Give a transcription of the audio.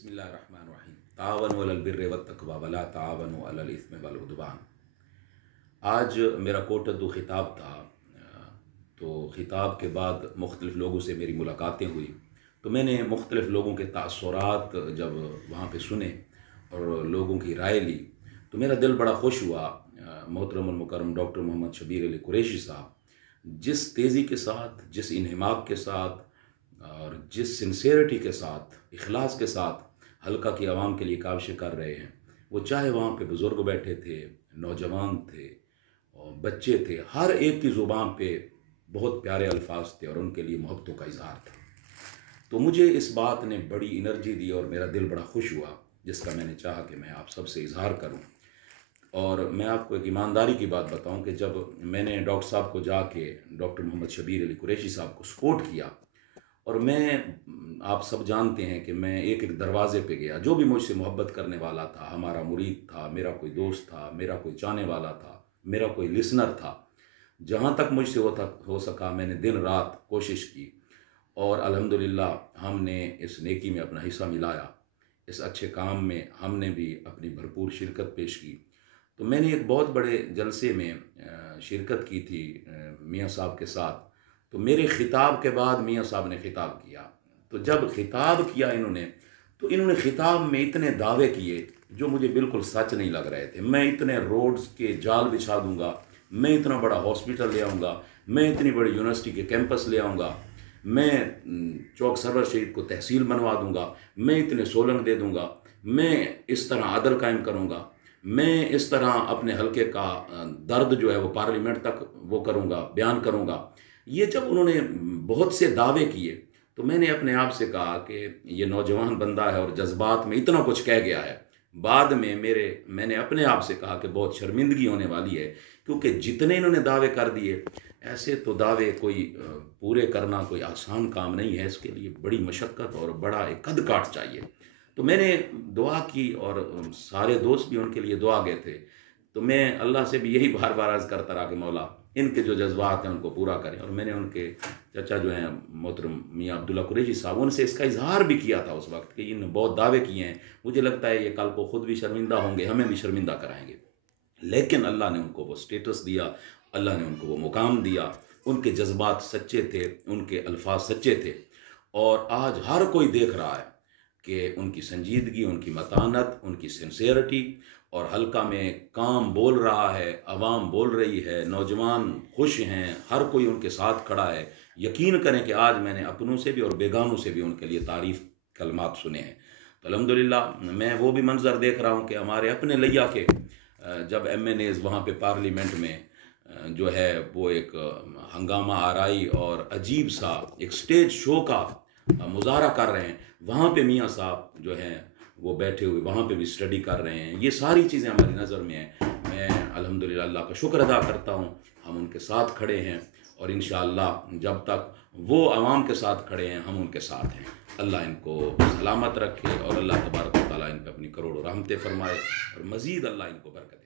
बिस्मिल्लाहिर्रहमानिर्रहीम। तावनु अलल बिर्रि वत्तक़वा वला तावनु अलल इस्मि वल उद्वान। आज मेरा कोटद्दू ख़िताब था, तो ख़िताब के बाद मुख्तलिफ़ लोगों से मेरी मुलाकातें हुई। तो मैंने मुख्तलिफ़ लोगों के तासुरात जब वहाँ पे सुने और लोगों की राय ली तो मेरा दिल बड़ा खुश हुआ। मोहतरमुल मुकर्रम डॉक्टर मोहम्मद शबीर अली कुरैशी साहब जिस तेज़ी के साथ, जिस इन्हिमाक के साथ और जिस सिंसेरिटी के साथ, इखलास के साथ हल्का की आवाम के लिए काविशें कर रहे हैं, वो चाहे वहाँ पे बुज़ुर्ग बैठे थे, नौजवान थे और बच्चे थे, हर एक की ज़ुबान पे बहुत प्यारे अल्फाज थे और उनके लिए मोहब्बतों का इज़हार था। तो मुझे इस बात ने बड़ी एनर्जी दी और मेरा दिल बड़ा खुश हुआ, जिसका मैंने चाहा कि मैं आप सबसे इज़हार करूं। और मैं आपको एक ईमानदारी की बात बताऊं कि जब मैंने डॉक्टर साहब को जाके डॉक्टर मोहम्मद शबीर अली कुरैशी साहब को सपोर्ट किया, और आप सब जानते हैं कि मैं एक एक दरवाज़े पे गया, जो भी मुझसे मोहब्बत करने वाला था, हमारा मुरीद था, मेरा कोई दोस्त था, मेरा कोई चाहने वाला था, मेरा कोई लिसनर था, जहाँ तक मुझसे हो सका मैंने दिन रात कोशिश की और अल्हम्दुलिल्लाह हमने इस नेकी में अपना हिस्सा मिलाया। इस अच्छे काम में हमने भी अपनी भरपूर शिरकत पेश की। तो मैंने एक बहुत बड़े जलसे में शिरकत की थी मियाँ साहब के साथ। तो मेरे ख़िताब के बाद मियाँ साहब ने ख़िताब किया। तो जब ख़िताब किया इन्होंने ख़िताब में इतने दावे किए जो मुझे बिल्कुल सच नहीं लग रहे थे। मैं इतने रोड्स के जाल बिछा दूंगा, मैं इतना बड़ा हॉस्पिटल ले आऊँगा, मैं इतनी बड़ी यूनिवर्सिटी के कैंपस ले आऊँगा, मैं चौक सरवर शरीफ को तहसील बनवा दूंगा, मैं इतने सोलन दे दूंगा, मैं इस तरह अदल कायम करूँगा, मैं इस तरह अपने हलके का दर्द जो है वो पार्लियामेंट तक वो करूँगा, बयान करूँगा। ये जब उन्होंने बहुत से दावे किए तो मैंने अपने आप से कहा कि ये नौजवान बंदा है और जज्बात में इतना कुछ कह गया है। बाद में मैंने अपने आप से कहा कि बहुत शर्मिंदगी होने वाली है, क्योंकि जितने इन्होंने दावे कर दिए, ऐसे तो दावे कोई पूरे करना कोई आसान काम नहीं है। इसके लिए बड़ी मशक्क़त और बड़ा एक कद काट चाहिए। तो मैंने दुआ की और सारे दोस्त भी उनके लिए दुआ गए थे। तो मैं अल्लाह से भी यही बार बार अर्ज़ करता रहा कि मौला इनके जो जज्बात हैं उनको पूरा करें। और मैंने उनके चचा जो हैं मोहतरम मियाँ अब्दुल्ला कुरैशी साहब, उनसे इसका इजहार भी किया था उस वक्त कि इन बहुत दावे किए हैं, मुझे लगता है ये कल को ख़ुद भी शर्मिंदा होंगे, हमें भी शर्मिंदा कराएंगे। लेकिन अल्लाह ने उनको वो स्टेटस दिया, अल्लाह ने उनको वो मुकाम दिया। उनके जज्बात सच्चे थे, उनके अल्फाज सच्चे थे और आज हर कोई देख रहा है कि उनकी संजीदगी, उनकी मतानत, उनकी सिंसेरिटी और हल्का में काम बोल रहा है, आवाम बोल रही है, नौजवान खुश हैं, हर कोई उनके साथ खड़ा है। यकीन करें कि आज मैंने अपनों से भी और बेगानों से भी उनके लिए तारीफ़ कलमात सुने हैं। तो अल्हम्दुलिल्लाह मैं वो भी मंज़र देख रहा हूँ कि हमारे अपने लिया के जब MNAs वहाँ पे पार्लियामेंट में जो है वो एक हंगामा आराई और अजीब सा एक स्टेज शो का मुजाहरा कर रहे हैं, वहाँ पे मियाँ साहब जो हैं वो बैठे हुए वहाँ पे भी स्टडी कर रहे हैं। ये सारी चीज़ें हमारी नज़र में हैं। मैं अल्हम्दुलिल्लाह अल्लाह का शुक्र अदा करता हूँ, हम उनके साथ खड़े हैं और इंशाअल्लाह जब तक वो आवाम के साथ खड़े हैं हम उनके साथ हैं। अल्लाह इनको सलामत रखे और अल्लाह तबारक व तआला इन पर अपनी करोड़ों रहमतें फरमाए और मज़ीद अल्लाह इनको बरकत